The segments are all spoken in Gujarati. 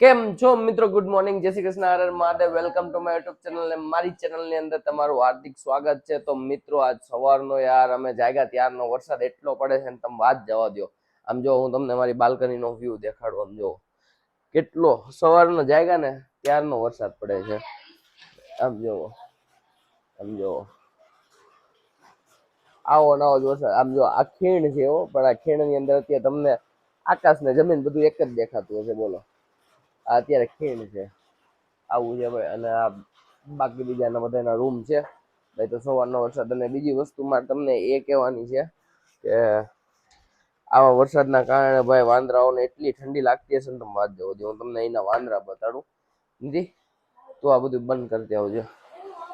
કેમ છો મિત્રો? ગુડ મોર્નિંગ, જય Shri Krishna, Har Har Mahadev. Welcome to my YouTube channel ને મારી ચેનલ ની અંદર તમારું હાર્દિક સ્વાગત છે. તો મિત્રો, આજ સવારનો યાર અમે જાગ્યા ત્યારનો વરસાદ એટલો પડે છે ને તમે વાત જવા દો. આમ જો હું તમને મારી બાલ્કની નો વ્યૂ દેખાડું. આમ જો કેટલો સવારનો જાગ્યા ને ત્યારનો વરસાદ પડે છે. આમ જોવો, આમ જોવો, આવો નવો જ વરસાદ. આમ જો આ ખીણ છે એવો, પણ આ ખીણ ની અંદર અત્યારે તમને આકાશ ને જમીન બધું એક જ દેખાતું હશે. બોલો, આ અત્યારે ખીણ છે, આવું છે ભાઈ. અને આ બાકી બીજાના બધાના રૂમ છે ભાઈ. તો સવારનો વરસાદ. અને બીજી વસ્તુમાં તમને એ કહેવાની છે કે આવા વરસાદના કારણે ભાઈ વાંદરાઓને એટલી ઠંડી લાગતી હશે ને તમે વાત જવા દો. હું તમને અહીંના વાંદરા બતાડું નથી તો આ બધું બંધ કરતી આવજો.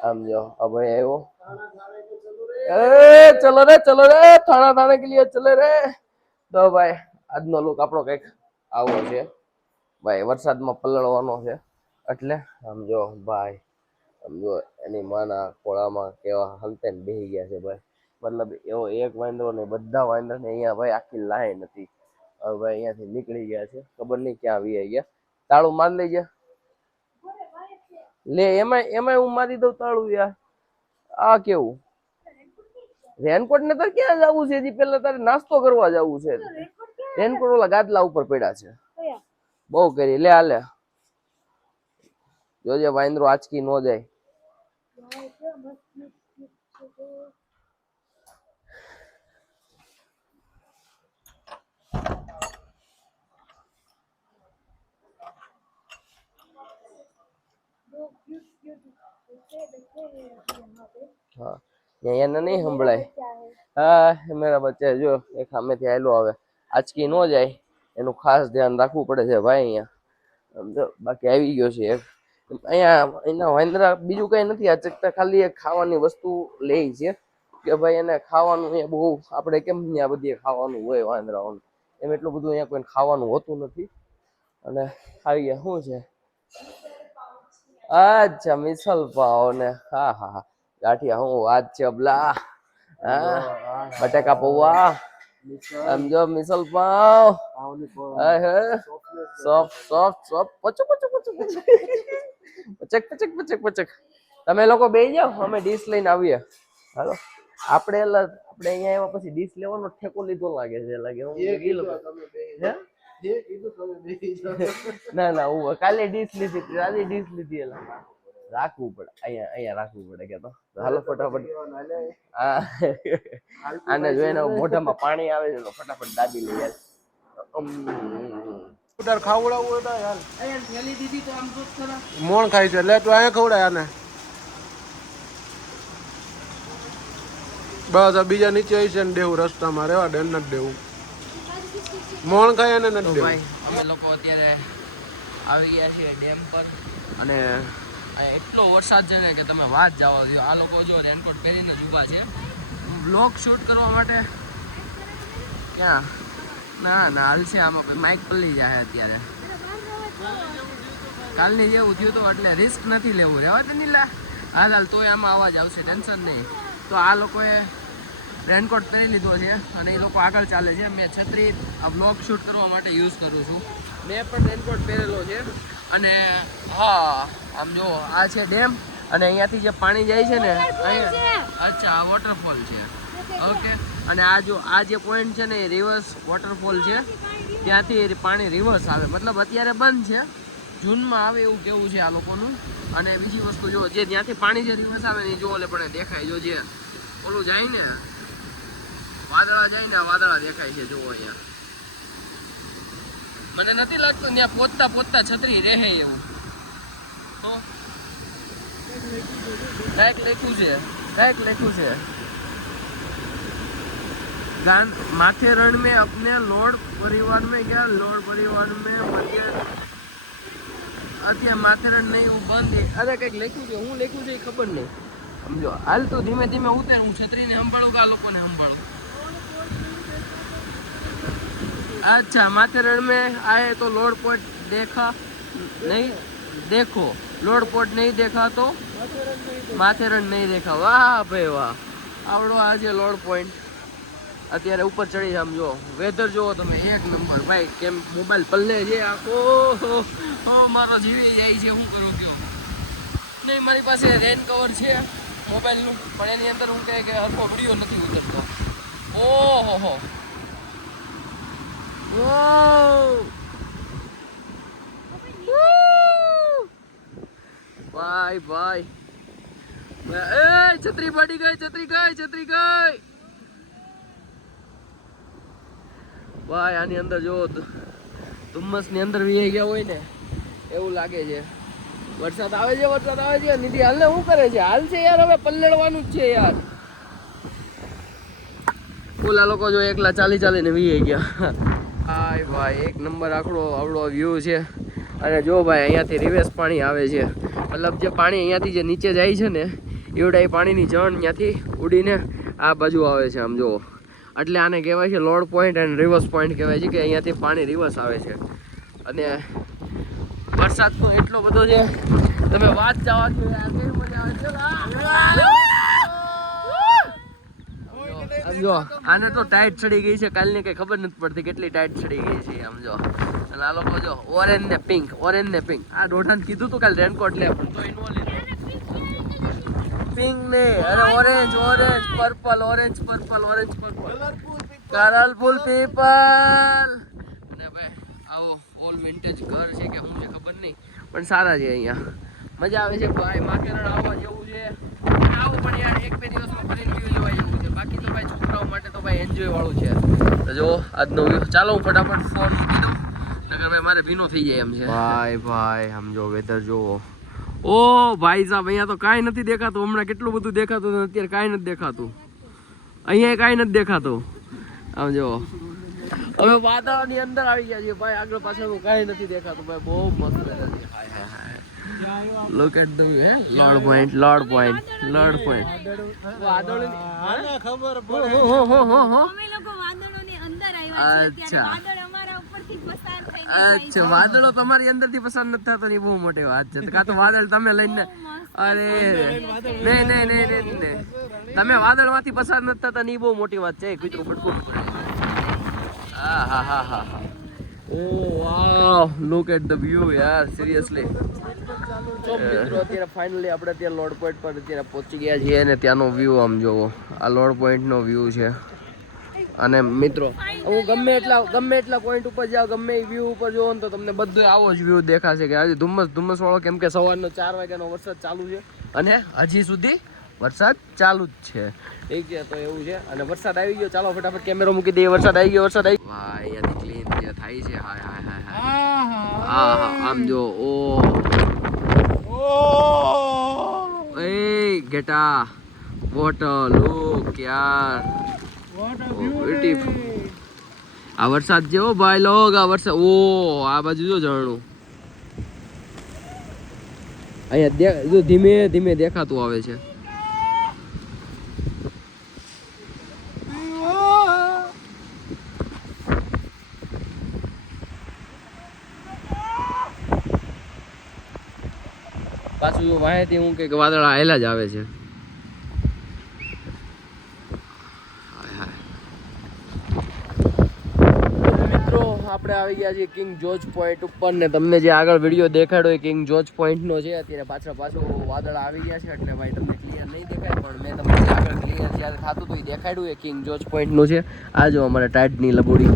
આમ જો આ ભાઈ આવ્યો, ચલો રે ચલો રે, થાણા થાણે કે લીએ ચલે રે. તો ભાઈ આજનો લુક આપણો કઈક આવો છે ભાઈ. વરસાદમાં પલળવાનો છે એટલે આમ જો ભાઈ, આમ જો એની માના ખોળામાં કેવા હલતે બેહી ગયા છે ભાઈ. મતલબ એવો એક વાંદરો ને બધા વાંદરા ને અહીંયા ભાઈ આખી લાઈન હતી. હવે ભાઈ અહીંયાથી નીકળી ગયા છે, ખબર નહીં ક્યાં આવી ગયા. તાળું માર લેજે લે. એમાં એમાં હું મારી દઉં તાળું યાર. આ કેવું રેનકોટ ને તો ક્યાં જવું છે? હજી પેલા તારે નાસ્તો કરવા જવું છે. રેનકોટ ઓલા ગાદલા ઉપર પડ્યા છે. બહુ કરી લે. હાલે જોજે વાંદરો આંચકી નો જાય. હા, એને નહીં સંભળાય. હા મેરા બચ્ચા જો એક સામેથી આયલો. હવે આંચકી નો જાય એનું ખાસ ધ્યાન રાખવું પડે છે ભાઈ. અહીંયા બાકી આવી ગયો છે એક. અહીંયા એના વાંદરા બીજું કઈ નથી આચકતા, ખાલી એક ખાવાની વસ્તુ લે છે કે ભાઈ એને ખાવાનું એ બહુ આપણે કેમ ત્યાં બધી ખાવાનું હોય વાંદરાઓને, એમ એટલું બધું અહીંયા કોઈ ખાવાનું હોતું નથી. અને આવી ગયા શું છે? અચ્છા, મિસલ પાવ ને હા હા હા ગાંઠિયા. હું વાત છે અબલા. હા, બટાકા પૌવા, સમજો misal pav. Soft soft soft પચક પચક પચક પચક પચક પચક પચક. તમે લોકો બેસી જાઓ, અમે ડીશ લઈને આવીએ. હાલો, આપણે અહીંયા આવ્યા પછી ડીશ લેવાનો ઠેકો લીધો લાગે છે. લાગે ના ના, હું કાલે ડીશ લીધી હતી, આજે ડીશ લીધી. એલા રાખવું પડે અહીંયા, અહીંયા રાખવું પડે કે તો હાલો ફટાફટ. આને જોઈને મોઢામાં પાણી આવે છે તો ફટાફટ દાબી લઈ યાર. ઉડર ખાવડાવું હોય યાર. અહીંયા થેલી દીધી તો આમ તો ખરા. મોણ ખાય છે એટલે તું અહીંયા ખવડાય આને. બસ આ બીજા નીચે આવી છે ને દેવું રસ્તામાં રહેવા દે, નથી દેવું. મોણ ખાય ને નથી દેવું. અમે લોકો અત્યારે આવી ગયા છીએ ડેમ પર. અને અહીંયા એટલો વરસાદ છે ને કે તમે વાત જવા દો. આ લોકો જો રેનકોટ પહેરીને જ ઊભા છે બ્લોગ શૂટ કરવા માટે. ક્યાં? ના ના, હાલશે આમાં માઇક પલ્લી જાય અત્યારે. કાલની જેવું થયું તો એટલે રિસ્ક નથી લેવું. રહેવા દે નહીં લા. હા હાલ તોય આમાં અવાજ આવશે, ટેન્શન નહીં. તો આ લોકોએ રેનકોટ પહેરી લીધો છે અને એ લોકો આગળ ચાલે છે. મેં છત્રી આ બ્લોગ શૂટ કરવા માટે યુઝ કરું છું. મેં પણ રેનકોટ પહેરેલો છે. અને હા આમ જો આ છે ડેમ. અને અહીંયાથી જે પાણી જાય છે ને અહીંયા, અચ્છા આ વોટરફોલ છે. ઓકે, અને આ જો આ જે પોઈન્ટ છે ને એ રિવર્સ વોટરફોલ છે. ત્યાંથી પાણી રિવર્સ આવે, મતલબ અત્યારે બંધ છે, જૂનમાં આવે એવું કેવું છે આ લોકોનું. અને બીજી વસ્તુ જો જે ત્યાંથી પાણી જે રિવર્સ આવે ને એ જો ઓલે પણ દેખાય. જો જે ઓલું જાય ને વાદળા જાય ને, વાદળા દેખાય છે જો અહીંયા. મને નથી લાગતું ત્યાં પોતતા પોતતા છત્રી રહે એવું. તો કાંઈક લખ્યું છે, કાંઈક લખ્યું છે. माथेरण में अपने लॉर्ड परिवार में क्या लॉर्ड परिवार में અત્યારે માથેરણ નહીં હું બંધ. અરે કંઈક લખ્યું છે, હું લખ્યું છે એ ખબર નહીં. સમજો હાલ તો ધીમે ધીમે ઉતર. હું છત્રીને સંભાળું કે આ લોકોને સંભાળું. अच्छा, माथेरण में आए तो लॉर्ड पॉइंट देखा नहीं, देखो लॉर्ड पॉइंट नहीं देखा तो माथेरण नहीं देखा. वाह भाई वाह, આવડો આ છે લॉर्ड पॉइंट. અત્યારે ઉપર ચડી આમ જો વેધર જોવો તમે, એક નંબર ભાઈ. કેમ મોબાઈલ પલ્લે છે આખો મારો જીવી જાય છે, શું કરું કયો નહીં. મારી પાસે રેન કવર છે મોબાઈલનું, પણ એની અંદર હું કહે કે હરખો વિડીયો નથી ઉતરતો. ઓહો હો ભાઈ ભાઈ, એ છત્રી પડી ગઈ, છત્રી ગઈ ભાઈ. આની અંદર જો ધુમ્મસ ની અંદર વી ગયા હોય ને એવું લાગે છે. વરસાદ આવે છે. નિધિ હાલને શું કરે છે? હાલ છે યાર, હવે પલ્લેડવાનું જ છે યાર. ઓલા લોકો જો એકલા ચાલીને વી ગયા. હાય ભાઈ, એક નંબર આવડો વ્યૂ છે. અને જો ભાઈ અહીંયાથી રિવેસ પાણી આવે છે, મતલબ જે પાણી અહીંયાથી જે નીચે જાય છે ને એવડા એ પાણીની જણ ત્યાંથી ઉડીને આ બાજુ આવે છે. આમ જુઓ, એટલે આને કહેવાય છે લોડ પોઈન્ટ અને રિવર્સ પોઈન્ટ કહેવાય છે, કે અહીંયાથી પાણી રિવર્સ આવે છે. અને વરસાદ તો એટલો બધો છે, તમે વાત જવા છો યાર, કેવી મજા આવે છે. સમજો, આને તો ટાઈટ ચડી ગઈ છે, કાલની કઈ ખબર નથી પડતી કેટલી ટાઈટ ચડી ગઈ છે. સમજો, અને આ લોકો જો ઓરેન્જ ને પિંક. આ દોઢાને કીધું તું કાલે રેનકોટ લે, પણ તો ઇન્વો લીધો. પિંક ને અરે ઓરેન્જ પર્પલ કલરફુલ પીપલ. અને ભાઈ આવો ઓલ વિન્ટેજ ઘર છે કે શું છે ખબર નહીં, પણ સારા છે. અહીંયા મજા આવે છે ભાઈ. માથેરણ આવવા જેવું છે, આવું પણ યાર 1-2 દિવસમાં ફરીને વ્યૂ લેવા જેવું છે. બાકી તો ભાઈ છોકરાઓ માટે તો ભાઈ એન્જોય વાળું છે. તો જો આજનો વ્યૂ. ચાલો હું ફટાફટ ફોન મૂકી દઉં, નકર ભાઈ મારે ભીનો થઈ જાય એમ છે. ભાઈ સમજો વેધર જોવો. ઓ ભાઈ સાહેબ, અહીંયા તો કાંઈ નથી દેખાતું. હમણાં કેટલું બધું દેખાતું, અત્યારે કાંઈ નથી દેખાતું. અહીંયા કાંઈ નથી દેખાતું. આમ જો હવે વાદળની અંદર આવી ગયા છે ભાઈ. આગળ પાછળ કાંઈ નથી દેખાતું ભાઈ. બહુ મસ્ત વેધર છે. Look at the view, Lord Point. વાદળ ખબર હો અમે લોકો વાદળોની અંદર આવ્યા છીએ, ત્યારે વાદળ અમારા ઉપરથી પસાર થઈને જાય છે. અચ્છા, વાદળો તમારી અંદરથી પસાર નથી થતો ને, એ બહુ મોટી વાત છે. કાં તો વાદળ તમે લઈને, અરે નહીં, તમે વાદળમાંથી પસાર નથી થતા ને, એ બહુ મોટી વાત છે. કૂતરું ફટકું. હા. Oh wow, look at the view યાર, સિરિયસલી. તો મિત્રો અત્યારે ફાઇનલી આપણે ત્યાં લોડ પોઈન્ટ પર અત્યારે પહોંચી ગયા છીએ, અને ત્યાંનો વ્યૂ આમ જોવો. આ લોડ પોઈન્ટનો વ્યૂ છે. અને મિત્રો હું ગમે એટલા પોઈન્ટ ઉપર જાઓ, ગમે એ વ્યૂ ઉપર જોવો ને તો તમને બધું આવો જ વ્યૂ દેખાશે. કે આજે ધુમ્મસ વાળો, કેમ કે સવારનો 4 વાગ્યાનો વરસાદ ચાલુ છે અને હજી સુધી વરસાદ ચાલુ જ છે. ઠીક છે, તો એવું છે. અને વરસાદ આવી ગયો. ચાલો ફટાફટ કેમેરો મૂકી દઈએ. વરસાદ આવી ગયો. ભાઈ અહીંયાથી ક્લીન જે થાય છે. હા આમ જો. એ ગેટા વોટર લુક યાર, બ્યુટીફુલ. આ વરસાદ જેવો ભાઈ લોગ. આ વરસાદ, ઓ આ બાજુ જો ઝરણું અહીંયા ધીમે ધીમે દેખાતું આવે છે. પાછું જો વાહેથી હું કે વાદળા આયેલા જ આવે છે. મિત્રો આપણે આવી ગયા છીએ કિંગ જોર્જ પોઈન્ટ ઉપર, ને તમને જે આગળ વિડીયો દેખાડ્યો એ કિંગ જોર્જ પોઈન્ટનો છે. અત્યારે પાછળ વાદળા આવી ગયા છે, એટલે ભાઈ તમને ક્લિયર નહીં દેખાય, પણ મેં તમને આગળ ક્લિયર જ્યારે થતું હતું એ દેખાડ્યું. એ કિંગ જોર્જ પોઈન્ટનું છે. આ જો અમારે ટાઈટની લબોડી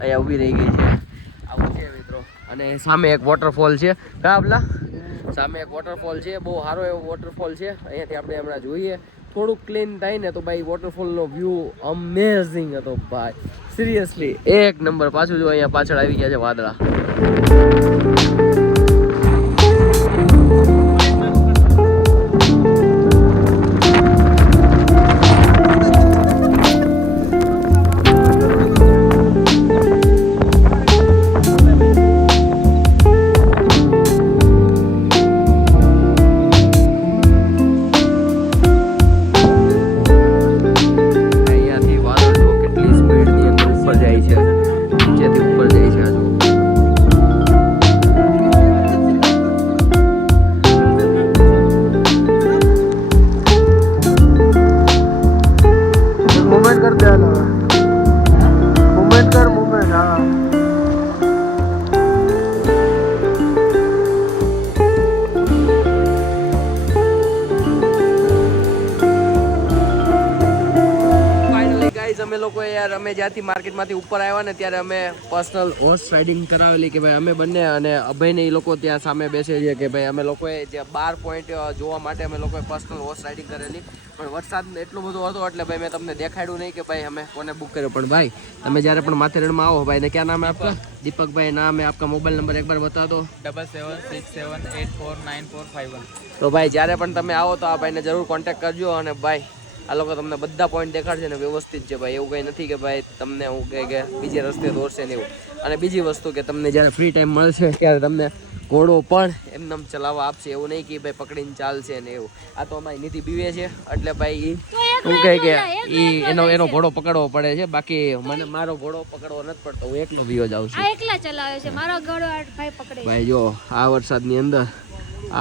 અહીંયા ઊભી રહી ગઈ છે. આવું છે મિત્રો. અને સામે એક વોટરફોલ છે. કાબલા સામે એક વોટરફોલ છે, બહુ સારો એવો વોટરફોલ છે. અહીંયાથી આપણે હમણાં જોઈએ, થોડુંક ક્લીન થાય ને તો ભાઈ વોટરફોલનો વ્યૂ અમેઝિંગ હતો ભાઈ, સિરિયસલી એક નંબર. પાછું જો અહીંયા પાછળ આવી ગયા છે વાદળા. અમે જ્યાંથી માર્કેટમાંથી ઉપર આવ્યા ને ત્યારે અમે પર્સનલ હોર્સ રાઇડિંગ કરાવેલી કે ભાઈ અમે બંને અને અભયને એ લોકો ત્યાં સામે બેસે છે કે ભાઈ અમે લોકોએ જે 12 પોઈન્ટ જોવા માટે અમે લોકોએ પર્સનલ હોર્સ રાઇડિંગ કરેલી પણ વરસાદ એટલો બધો હતો એટલે ભાઈ મેં તમને દેખાડ્યું નહીં કે ભાઈ અમે કોને બુક કર્યો પણ ભાઈ તમે જ્યારે પણ માથેરણમાં આવો ભાઈ ને ક્યાં નામ है आपका दीपक भाई नाम है आपका मोबाइल नंबर एक बार बता दो 7767849451 તો ભાઈ જ્યારે પણ તમે આવો તો આ ભાઈને જરૂર કોન્ટેક્ટ કરજો અને ભાઈ આ લોકો તમને બધા પોઈન્ટ દેખાડશે ને વ્યવસ્થિત છે ભાઈ એવું કંઈ નથી કે ભાઈ તમને હું કહે કે બીજે રસ્તે દોરશે ને એવું અને બીજી વસ્તુ કે તમને જ્યારે ફ્રી ટાઈમ મળશે ત્યારે તમને ઘોડો પણ એમનેમ ચલાવવા આપશે એવું નહીં કે ભાઈ પકડીને ચાલશે ને એવું આ તો અમારી નીતિ બીવે છે એટલે ભાઈ હું કહે કે એનો ઘોડો પકડવો પડે છે બાકી મને મારો ઘોડો પકડવો નથી પડતો હું એકલો બીવો જાઉં છું આ એકલા ચલાવે છે મારો ઘોડો આ ભાઈ પકડે છે. ભાઈ જો આ વરસાદની અંદર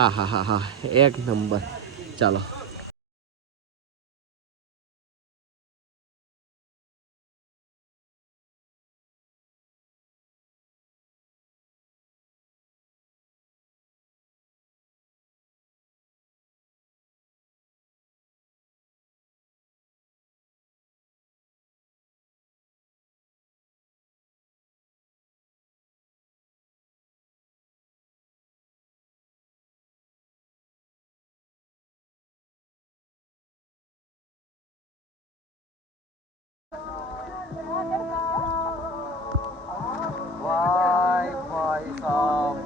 આ હા એક નંબર ચાલો ભાઈ સાહેબ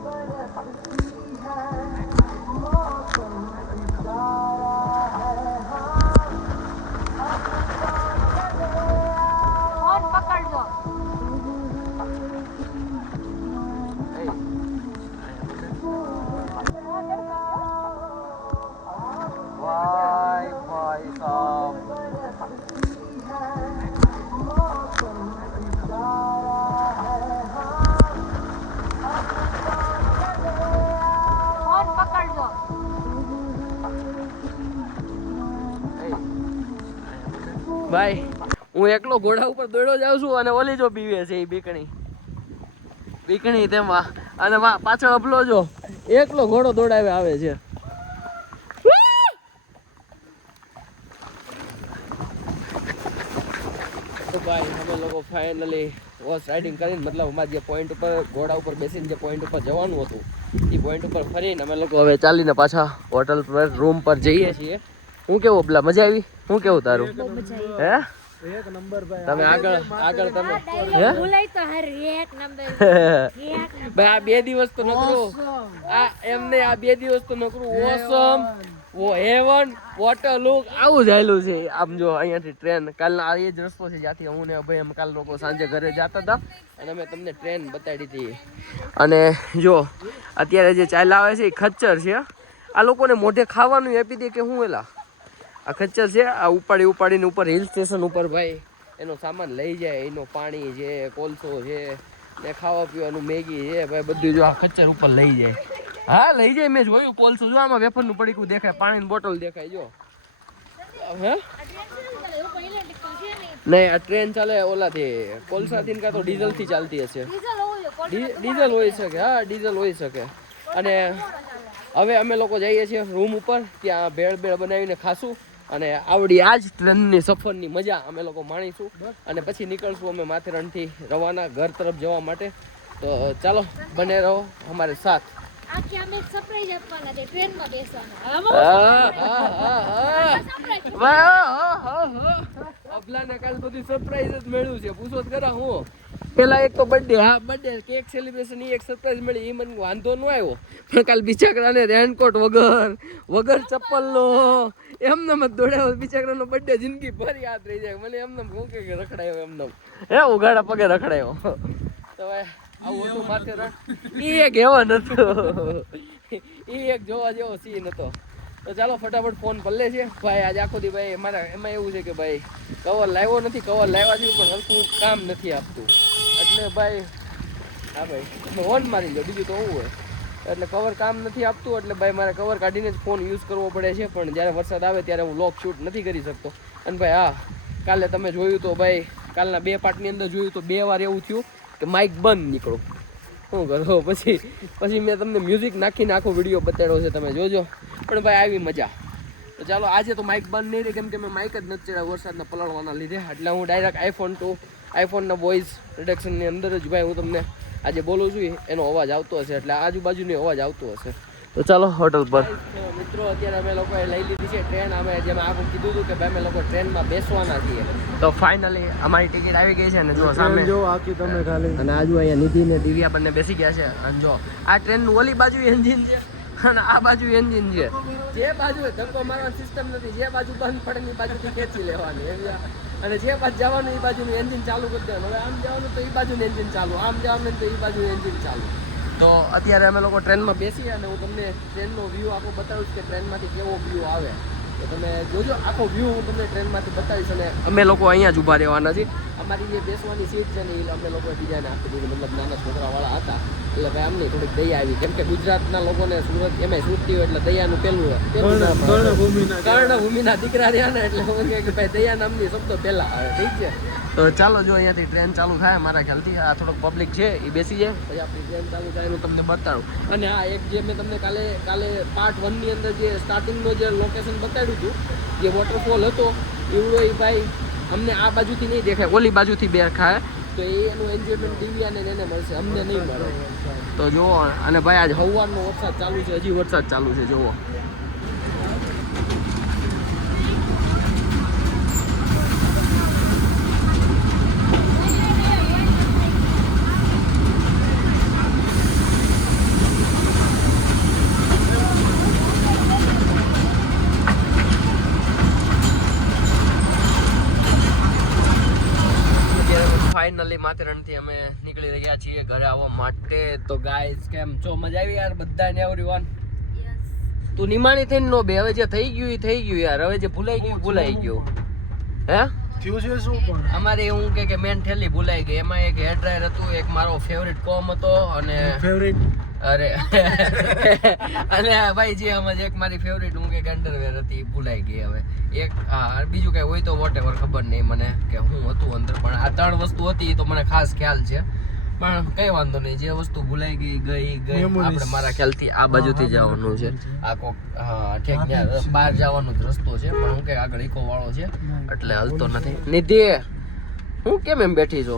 ફોન પકડજો ભાઈ સાહેબ ફોન પકડજો ભાઈ હું એકલો ઘોડા ઉપર દોડ્યો જાઉં છું અને ઓલી જો બીવે છે એ બીકણી તેમાં અને પાછળ અપલો જો એકલો ઘોડો દોડાવે આવે છે તો ભાઈ અમે લોકો ફાઇનલી હોર્સ રાઇડિંગ કરીને મતલબ અમારે જે પોઈન્ટ ઉપર ઘોડા ઉપર બેસીને જે પોઈન્ટ ઉપર જવાનું હતું એ પોઈન્ટ ઉપર ફરીને અમે લોકો હવે ચાલીને પાછા હોટલ પર રૂમ પર જઈએ છીએ હું કેવું પેલા મજા આવી હું કેવું તારું હે એક નંબર ભાઈ તમે આગળ તમે હે બોલાય તો હર એક નંબર ભાઈ આ 2 દિવસ તો નકરું આ એમને આ 2 દિવસ તો નકરું ઓસમ ઓ હેવન વોટર લુક આવું જ આયલું છે આમ જો અહીંયાથી ટ્રેન કાલના આ એ જ રસ્તો છે જ્યાંથી હું ને ભાઈ અમે કાલ લોકો સાંજે ઘરે જતા હતા અને અમે તમને ટ્રેન બતાડી હતી અને જો અત્યારે જે ચાલ આવે છે એ ખચ્ચર છે આ લોકોને મોઢે ખાવાનું આપી દે કે હું એલા આ ખચ્ચર છે આ ઉપાડીને ઉપર હિલ સ્ટેશન ઉપર ભાઈ એનો સામાન લઈ જાય એનો પાણી છે કોલસો છે ને ખાવા પીવાનું મેગી છે ભાઈ બધું જો આ ખચ્ચર ઉપર લઈ જાય હા લઈ જાય મેં જોયું કોલસો જો આમાં વેફરનું પડીકું દેખાય પાણીની બોટલ દેખાય જો હે નહીં આ ટ્રેન ચાલે ઓલાથી કોલસાથી કાં તો ડીઝલથી ચાલતી હશે ડીઝલ હોઈ શકે હા ડીઝલ હોઈ શકે અને હવે અમે લોકો જઈએ છીએ રૂમ ઉપર ત્યાં ભેળ બનાવીને ખાશું અને આવડી આ જ ટ્રેનની સફરની મજા અમે લોકો માણીશું અને પછી નીકળશું અમે માથેરણથી રવાના ઘર તરફ જવા માટે તો ચાલો બને રહો અમારે સાથ આખી અમે એક સરપ્રાઈઝ આપવાના છે ટ્રેનમાં બેસવાના અબલાને કાલ બધી સરપ્રાઈઝ જ મળ્યું છે પૂછો તો ખરા હું પેલા એક તો બર્થડે કેક સેલિબ્રેશન એક સરપ્રાઈઝ મળી એ મને વાંધો ન આવ્યો પણ કાલ બિચારાને રેનકોટ વગર ચપ્પલનો એમને મત દોડાવ્યો બિચારાનો બર્થડે જિંદગી ભર યાદ રહી જાય મને એમને શું કે રખડાયો એમને હે ઉગાડા પગે રખડાયો તો આવું હતું માથેરણ એ એક એવો નતો એ એક જોવા જેવો સીન હતો તો ચાલો ફટાફટ ફોન ભલે છે ભાઈ આજે આખો દી ભાઈ મારા એમાં એવું છે કે ભાઈ કવર લાવ્યો નથી કવર લાવ્યા જેવું પણ હલકું કામ નથી આપતું એટલે ભાઈ હા ભાઈ તમે ઓન મારી લો બીજું તો હું હોય એટલે કવર કામ નથી આપતું એટલે ભાઈ મારે કવર કાઢીને જ ફોન યુઝ કરવો પડે છે પણ જ્યારે વરસાદ આવે ત્યારે હું લોક શૂટ નથી કરી શકતો અને ભાઈ હા કાલે તમે જોયું તો ભાઈ કાલના 2 પાર્ટની અંદર જોયું તો 2 વાર એવું થયું કે માઇક બંધ નીકળો શું કરો પછી મેં તમને મ્યુઝિક નાખીને આખો વિડીયો બતાડ્યો છે તમે જોજો પણ ભાઈ આવી મજા તો ચાલો આજે તો માઇક બંધ નહીં રહે કેમ કે મેં માઇક જ નથી ચડાવ્યું વરસાદના પલળવાના લીધે એટલે હું ડાયરેક્ટ iPhone 2 આઈફોનના વોઇસ રિડક્શનની અંદર જ ભાઈ હું તમને આજે બોલું છું એનો અવાજ આવતો હશે, એટલે આજુબાજુનો અવાજ આવતો હશે. તો ચાલો હોટલ પર મિત્રો, અત્યારે અમે લોકોએ લઈ લીધી છે ટ્રેન. અમે જેમ આગળ કીધું હતું કે ભાઈ અમે લોકો ટ્રેનમાં બેસવાના છીએ, તો ફાઇનલી અમારી ટિકિટ આવી ગઈ છે. ને જો સામે જો આખી તમે ખાલી અને આજુ અહીંયા નિધિ ને દિવ્યા બંને બેસી ગયા છે. અને જો આ ટ્રેનનું ઓલી બાજુ એન્જિન છે અને આ બાજુ એન્જિન છે. જે બાજુ ધક્કો મારવાની સિસ્ટમ નથી, જે બાજુ બંધ પડે ને એ બાજુથી ખેંચી લેવાની, અને જે બાજુ જવાનું એ બાજુનું એન્જિન ચાલુ કરી દેવાનું. હવે આમ જવાનું તો એ બાજુનું એન્જિન ચાલુ, આમ જવાનું તો એ બાજુનું એન્જિન ચાલુ. તો અત્યારે અમે લોકો ટ્રેનમાં બેસીએ અને હું તમને ટ્રેનનો વ્યૂ આખો બતાવીશ કે ટ્રેનમાંથી કેવો વ્યૂ આવે. તો તમે જોજો આખો વ્યૂ હું તમને ટ્રેનમાંથી બતાવીશ. અને અમે લોકો અહીંયા જ ઊભા રહેવાના છીએ. અમારી જે બેસવાની સીટ છે ને એ અમે લોકો બીજાને આપી દીધી, મતલબ નાના છોકરાવાળા હતા એટલે ભાઈ અમને થોડીક દયા આવી, કેમ કે ગુજરાતના લોકોને સુરત એમાં સુરતી હોય એટલે દયાનું કર્ણભૂમિના દીકરા રહ્યા ને એટલે ખબર કે ભાઈ દયા નામની શબ્દો પહેલા આવે. ઠીક છે, તો ચાલો જો અહીંયાથી ટ્રેન ચાલુ થાય મારા ખ્યાલથી. આ થોડોક પબ્લિક છે એ બેસી જાય પછી આપણી ટ્રેન ચાલુ થાય એનું તમને બતાડું. અને આ એક જે મેં તમને કાલે પાર્ટ 1 ની અંદર જે સ્ટાર્ટિંગનો જે લોકેશન બતાડ્યું હતું, જે વોટરફોલ હતો એવડો એ ભાઈ અમને આ બાજુથી નહીં દેખાય, ઓલી બાજુથી દેખાય. તો એનું એન્જોયમેન્ટ દિવ્યાને એને મળશે, અમને નહીં મળે. તો જુઓ, અને ભાઈ આજ સવારનો વરસાદ ચાલુ છે, હજી વરસાદ ચાલુ છે જુઓ. ફાઇનલી માથેરણથી અમે નીકળી રહ્યા છીએ ઘરે આવવા માટે. તો ગાઈસ કેમ છો, મજા આવી યાર બધાને? એવરીવન તું નિમાણી થઈને નો બે, હવે જે થઈ ગયું એ થઈ ગયું યાર, હવે જે ભૂલાઈ ગયું ભૂલાઈ ગયું. હે થયું છે શું? પણ અમારે એવું કે મેન થેલી ભૂલાઈ ગઈ. એમાં એક હેર ડ્રાયર હતું, એક મારો ફેવરિટ કોમ હતો અને ફેવરિટ અરે અને ભાઈ જે આમાં એક મારી ફેવરિટ હું કે અંડરવેર હતી ભૂલાઈ ગઈ. હવે એક હા બીજું કઈ હોય તો વોટેવર ખબર નહીં મને કે હું હતું અંદર, પણ આ 3 વસ્તુ હતી તો મને ખાસ ખ્યાલ છે. પણ કઈ વાંધો નહીં, જે વસ્તુ ભૂલાઈ ગઈ આપણે મારા ખ્યાલથી આ બાજુથી જવાનું છે. આ કોક હા ઠેક ત્યાં બહાર જવાનો જ રસ્તો છે, પણ હું કે આગળ ઇકો વાળો છે એટલે હલતો નથી. નિધિ હું કેમ એમ બેઠી છો?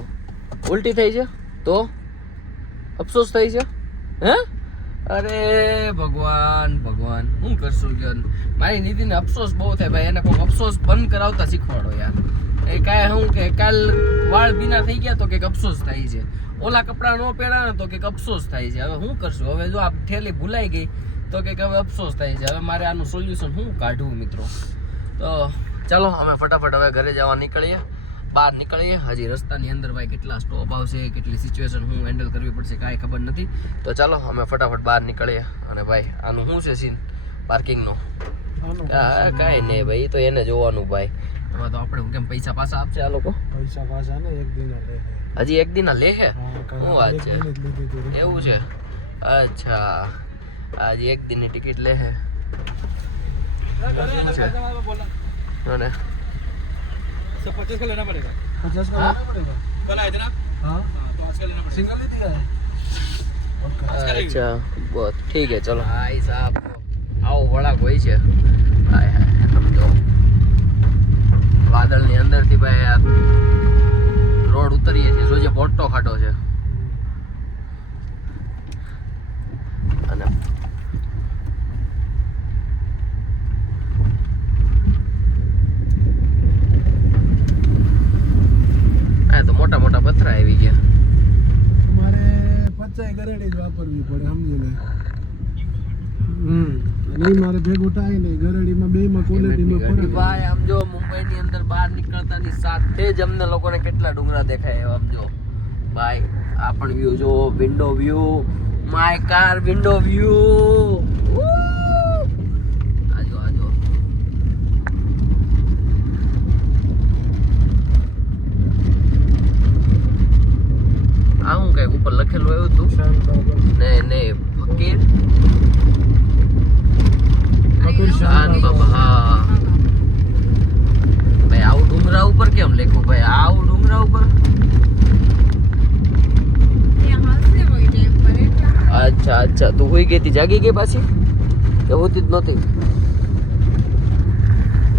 ઉલટી થઈ છે તો અફસોસ થઈ છે? હે અરે ભગવાન ભગવાન શું કરશું કે મારી નિધિને અફસોસ બહુ થાય ભાઈ. એને કોઈ અફસોસ બંધ કરાવતા શીખવાડો યાર. એ કાંઈ હું કે કાલ વાળ ભીના થઈ ગયા તો કંઈક અફસોસ થાય છે, ઓલા કપડાં ન પહેર્યા ને તો કંઈક અફસોસ થાય છે. હવે શું કરશું? હવે જો આ થેલી ભૂલાઈ ગઈ તો કંઈક હવે અફસોસ થાય છે. હવે મારે આનું સોલ્યુશન શું કાઢવું મિત્રો? તો ચાલો અમે ફટાફટ હવે ઘરે જવા નીકળીએ, બહાર નીકળીએ. હજી રસ્તાની અંદર ભાઈ કેટલા સ્ટોપ આવશે, કેટલી સિચ્યુએશન હું હેન્ડલ કરવી પડશે કાંઈ ખબર નથી. તો ચાલો અમે ફટાફટ બહાર નીકળીએ. અને ભાઈ આનું શું છે સીન પાર્કિંગનો? કાંઈ નહીં ભાઈ, તો એને જોવાનું ભાઈ. હવે તો આપણે કેમ પૈસા પાછા આપશે આ લોકો? પૈસા પાછા ને એક દિન લે. હજી એક દિન લે છે? શું વાત છે? એવું છે? અચ્છા, આજે એક દિનની ટિકિટ લે છે. અને 50 का लेना पड़ेगा। 50 का लेना पड़ेगा। कल आए थे ना? हाँ तो आज का लेना पड़ेगा। सिंगल ही दिया है। अच्छा बहुत ठीक है चलो. भाई साहब આવો વળાક હોય છે. હાય હાય સમજો વાદળની અંદરથી ભાઈ આ રોડ ઉતરીએ છીએ. જોજે મોટો ખાડો છે. અને આ તો મોટા મોટા પથરા આવી ગયા. તમારે 50 ગરેડી જ વાપરવી પડે સમજી લે. અને મારે ભેગું થાય નહીં ગરેડીમાં બેમાં ક્વોલિટીમાં ફરક. ભાઈ આમ જો મુંબઈની અંદર બહાર નીકળતાની સાથે જ અમને લોકોને કેટલા ડુંગરા દેખાય આમ જો ભાઈ. આ પણ વ્યૂ જો, window view, my car window view. આજો આજો આ હું કઈ ઉપર લખેલું આવ્યું હતું? નહીં નહીં ફકીર શાન બાબા. હા ભાઈ આવું ડુંગરા ઉપર કેમ લખ્યું ભાઈ? આવું ડુંગરા ઉપર? અચ્છા અચ્છા, તું હોઈ ગઈ હતી, જાગી ગઈ પાછી કે હોતી જ નહોતી?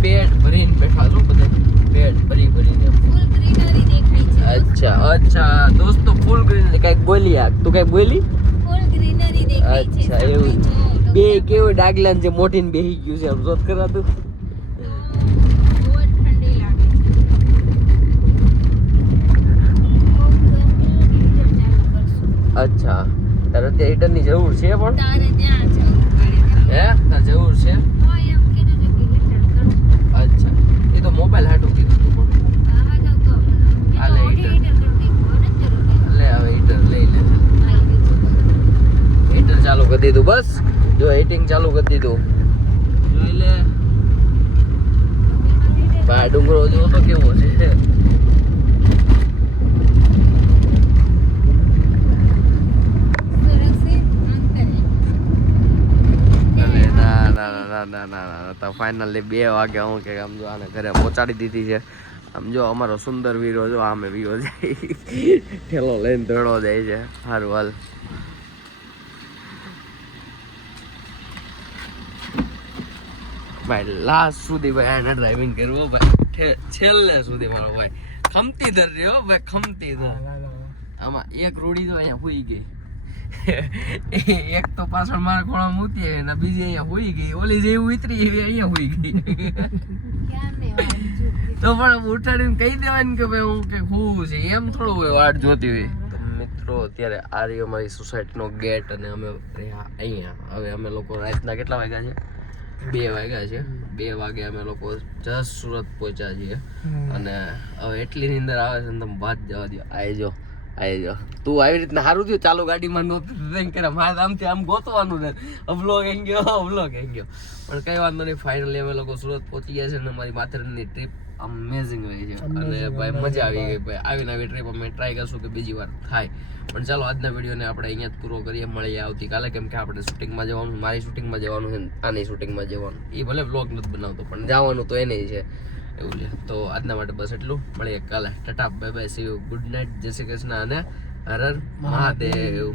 પેટ ભરીને બેઠા છો બધા, પેટ ભરીને. ફૂલ ગ્રીનરી દેખાય છે. અચ્છા દોસ્તો ફૂલ ગ્રીન કઈક બોલી યાર, તું કઈક બોલી? ફૂલ ગ્રીનરી દેખાય છે. અચ્છા એવું. બે કેવું ડાગલાન જે મોટીને બેહી ગયું છે આમ જોત કરાતું. બહુ જ ઠંડી લાગે છે. અચ્છા તારે ત્યાં હીટરની જરૂર છે પણ? તારે ત્યાં જવું પડે. હે તાર જરૂર છે? હા, એમ કીધું છે કે હીટર કરું. અચ્છા એ તો મોબાઈલ હાટું કીધું તું પણ. આવા જાવ તો મેં હાલે તો ઓઢી હીટર. હીટર કરી દીધું. નથી જરૂર. લે હવે હીટર લઈ લે. આવી ગયું. હીટર ચાલુ કરી દીધું બસ. જો હીટિંગ ચાલુ કરી દીધું. જોઈ લે ભાઈ ડુંગરો જો તો કેવો છે. સુરક્ષિત અંતરે. અરે ના તો ફાઇનલી 2 વાગે હું કે આમ જો આને ઘરે પહોંચાડી દીધી છે. આમ જો અમારો સુંદર વીરો જો આમે વીરો જાય ઠેલો લઈને દોડો જાય છે. સારું હાલ ભાઈ લાસ્ટ સુધી ભાઈ આને ડ્રાઇવિંગ કરવો ભાઈ છેલ્લે સુધી મારો ભાઈ ખમતી ધર રહ્યો ભાઈ ખમતી ધર. આમાં એક રૂડી તો અહીંયા હુઈ ગઈ એક તો પાછળ મારા ખોળા મૂતી આવી ને બીજી અહીંયા હુઈ ગઈ, ઓલી જેવી ઉતરી એવી અહીંયા હુઈ ગઈ. ક્યાં ને વાળી જોતી. તો પણ ઉઠાડીને કહી દેવાનું કે ભાઈ હું કે હું છે એમ થોડું હોય વાટ જોતી હોય. તો મિત્રો અત્યારે આ રહ્યો અમારી સોસાયટીનો ગેટ અને અમે રહ્યા અહીંયા. હવે અમે લોકો રાતના કેટલા વાગ્યા છે? 2 વાગ્યા છે. 2 વાગે અમે લોકો જસ્ટ સુરત પહોંચ્યા છીએ અને હવે એટલી નીંદર આવે છે ને તમે વાત જવા દો. આઈ જો તું આવી રીતના સારું થયું ચાલુ ગાડીમાં નહોતું કરે મારે આમથી આમ ગોતવાનું ને અવલોક એમ ગયો પણ કઈ વાંધો નહીં. ફાઇનલી અમે લોકો સુરત પહોંચી ગયા છે અને અમારી માથેરાનની ટ્રીપ અમેઝિંગ રહી છે અને ભાઈ મજા આવી ગઈ ભાઈ. આવીને આવી ટ્રીપ અમે ટ્રાય કરશું કે બીજી વાર થાય. પણ ચાલો આજના વિડીયોને આપણે અહીંયા જ પૂરો કરીએ. મળીએ આવતીકાલે કેમ કે આપણે શૂટિંગમાં જવાનું, મારી શૂટિંગમાં જવાનું છે, આની શૂટિંગમાં જવાનું. એ ભલે વ્લોગ નથી બનાવતો પણ જવાનું તો એને છે એવું છે. તો આજના માટે બસ એટલું. મળીએ કાલે. Tata bye bye, C you, good night, જય શ્રી કૃષ્ણ અને હર હર મહાદેવ.